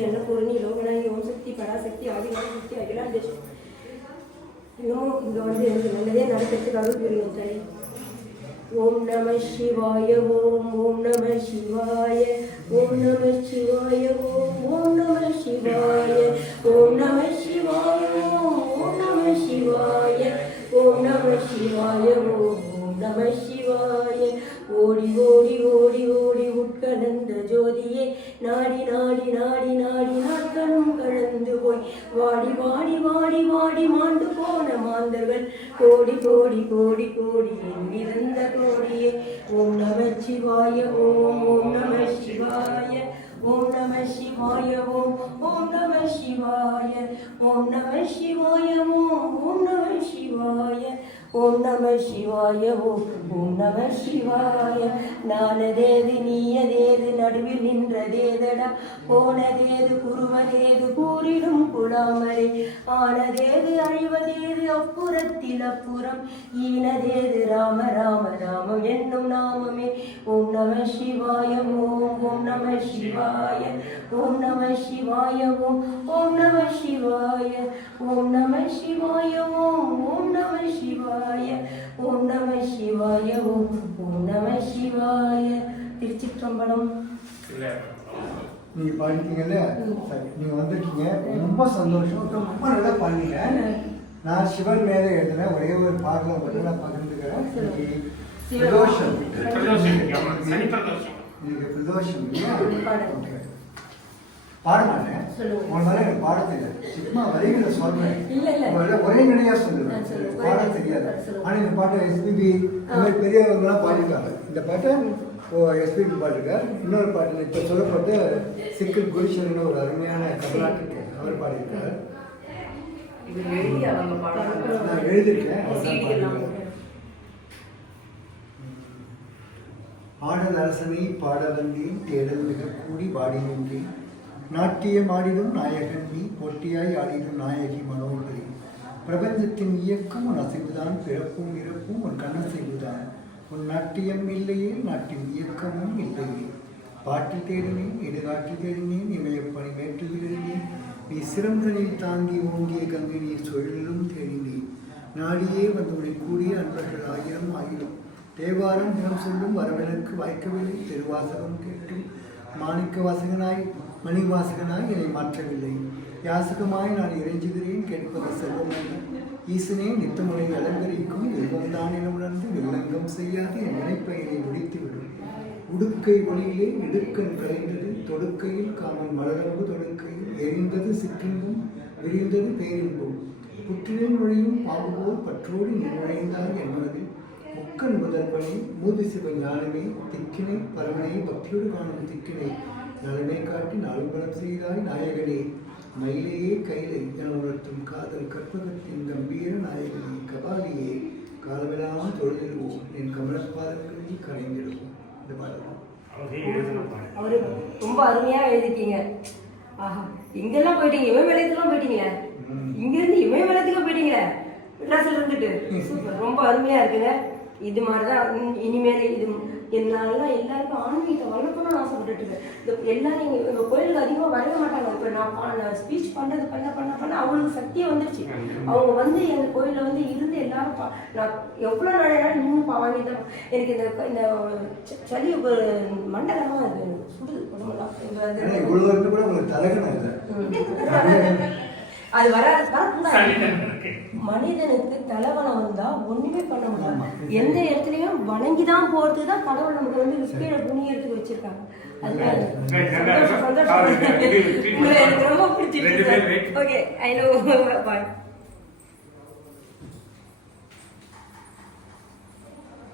அன்னபூரணி லோகநாயகி ஓம் சக்தி பராசக்தி ஆதிகார சக்தி அகிலாண்டேஷ் ஐயோ இங்க வந்து எனக்கு நல்லதே நடக்கிறதுக்கு அருள் புரியும் தலை ஓம் நம சிவாய ஓம் ஓம் நம சிவாய ஓம் நம சிவாய ஓம் ஓம் நம சிவாய ஓம் நம சிவாய ஓம் ஓம் நம சிவாய ஓம் நம சிவாய ஓம் ஓம் நம சிவாய. ஓடி ஓடி ஓடி ஓடி கலந்த ஜோதியே நாடி நாடி நாடி நாடி நாட்களும் கலந்து போய். வாடி வாடி வாடி வாடி மாண்டு போன மாந்தர்கள். கோடி கோடி கோடி கோடி எண்ணிருந்த கோடியே. ஓம் நம சிவாய ஓம் ஓம் நம சிவாய. ஓம் நம சிவாய ஓம் ஓம் நம சிவாய. ஓம் நம சிவாய ஓம் ஓம் நம சிவாய ஓம் ஓம் நம சிவாய. நானதேது நீயதேது நடுவில் நின்றதேதடா போனதேது குருவதேது கூறிடும் குலாமரை ஆனதேது அழிவதேது அப்புறத்தில் அப்புறம். ஈனதேது ராம ராம ராமம் என்னும் நாமமே. ஓம் நம சிவாய ஓம் ஓம் நம சிவாய. ஓம் நம சிவாய ஓம் ஓம் நம சிவாய. ஓம் நம சிவாய ஓம் ஓம் நம சிவாய. ஓம் நம சிவாய ஓம் ஓம் நம சிவாய. திருச்சிற்றம்பலம். நீங்க பாடிட்டீங்கல்ல சரி நீங்க வந்திருக்கீங்க. ரொம்ப சந்தோஷம். ரொம்ப நல்லா பாடினீங்க நான் சிவன் மேல எழுதின ஒரே ஒரு பாடலை மட்டும் நான் பகிர்ந்துக்கிறேன். பிரதோஷம். பிரதோஷம். பிரதோஷம். ஒரு நாள் எனக்கு பாட தெரியாது. சும்மா வரிகளை சொல்றேன். இல்ல, இல்ல. ஒரே- ஆ, சொல்லுவேன். பாட தெரியாது. ஆனா இந்த பாட்டை எஸ்பிபி இந்த மாதிரி பெரியவங்களாம் பாடிருக்காங்க இந்த பாட்டை ஓ எஸ்பிபி பாடிருக்கார் இன்னொரு பாட்டில் இப்போ சொல்லப்பட்ட சிக்கல் குருஷன் ஒரு அருமையான கர்நாடக அவர் பாடியிருக்கார். நான் எழுதியிருக்கேன். ஆடல் அரசனை பாட வந்தேன். தேடல் மிக கூடி பாடி நின்றேன். நாட்டியம் ஆடிடும் நாயகன் நீ பொட்டியாய் ஆடிடும் நாயகி மனோகரி பிரபஞ்சத்தின் இயக்கம் உன் அசைவுதான் பிறப்பும் இறப்பும் உன் கண்ணசைவுதான் உன் நாட்டியம் இல்லையே நாட்டின் இயக்கமும் இல்லையே. பாட்டில் தேடினேன் இடுகாட்டில் தேடினேன் இமயப்பணி மேற்று இருந்தேன் நீ சிறந்தனில் தாங்கி ஓங்கிய கங்கை நீ சுழலிலும் தேடினேன். நாடியே வந்து உன்னை கூடிய அன்பர்கள் ஆயிரம் ஆயிரம் தேவாரம் தினம் சொல்லும் வரவனுக்கு வாய்க்கவில்லை திருவாசகம் கேட்டும். மாணிக்க வாசகனாய் மணிவாசகனாய் என்னை மாற்றவில்லை. யாசகமாய் நான் இறைஞ்சுகிறேன் கேட்பது செல்வமாக ஈசனே நித்தமுறை அலங்கரிக்கும் எல்வம்தான் என உணர்ந்து வில்லங்கம் செய்யாது என் நினைப்பயனை முடித்துவிடும். உடுக்கை ஒளியிலே இடுக்கண் கலைந்தது தொடுக்கையில் காமன் மலரம்பு தொடுக்கையில் எரிந்தது சிற்றின்பும் விரிந்தது பேரின்பும். புற்றினில் மொழியும் பாம்பு போல் பற்றோடு நுழைந்தார் என்பதில் முக்கன் முதல்வனே மூதி சிவ ஞானமே திக்கினை பரமனை பக்தியோடு காணும் திக்கினை நலனை காட்டி நாளும்பலம் செய்தாய் நாயகனே. மயிலையே கைலை என உணர்த்தும் காதல் கற்பகத்தின் கம்பீர நாயகனே கபாலியே காலமெல்லாம் தொழுதிடுவோம். என் கமலப்பாதங்களில் கரைந்திடுவோம். இந்த பாடலாம் அவரே ரொம்ப அருமையா எழுதிட்டீங்க ஆஹா இங்கெல்லாம் போயிட்டீங்க இமயமலையத்துலாம் போயிட்டீங்களே? இங்க இருந்து இமயமலையத்துக்கு போயிட்டீங்களே? மெட்ராஸ்ல இருந்துட்டு. சூப்பர் ரொம்ப அருமையா இருக்குங்க. இது மாதிரிதான் இனி- இனிமேல் இது என்னாலாம் எல்லாருக்கும் ஆன்மீகத்தை வளர்க்கணும்னு ஆசைப்பட்டுட்டு இருக்கேன். இந்த எல்லாரும் எங்க எங்க கோயிலுக்கு அதிகமா வரவே மாட்டாங்க. இப்ப நான் ஸ்பீச் பண்றது பண்ண பண்ண பண்ண அவங்களுக்கு சக்தியே வந்துருச்சு. அவங்க வந்து எங்க கோயில்ல வந்து இருந்து எல்லாரும் நான் எவ்வளவு நாள் நாள் நின்று பா வாங்கிட்டு எனக்கு இந்த இந்த சளி ஒரு மண்டலமா அது சுடுது உடம்பெல்லாம். அது வராது. மனிதனுக்கு தலைவனம் வந்தா ஒண்ணுமே பண்ண முடியாது. எந்த இடத்துலயும் வணங்கி தான் போறதுக்கு தான் கடவுள் நமக்கு வந்து கீழே புனியறதுக்கு வச்சிருக்காங்க. எனக்கு ரொம்ப பிடிச்சிருக்கு. Okay I know bye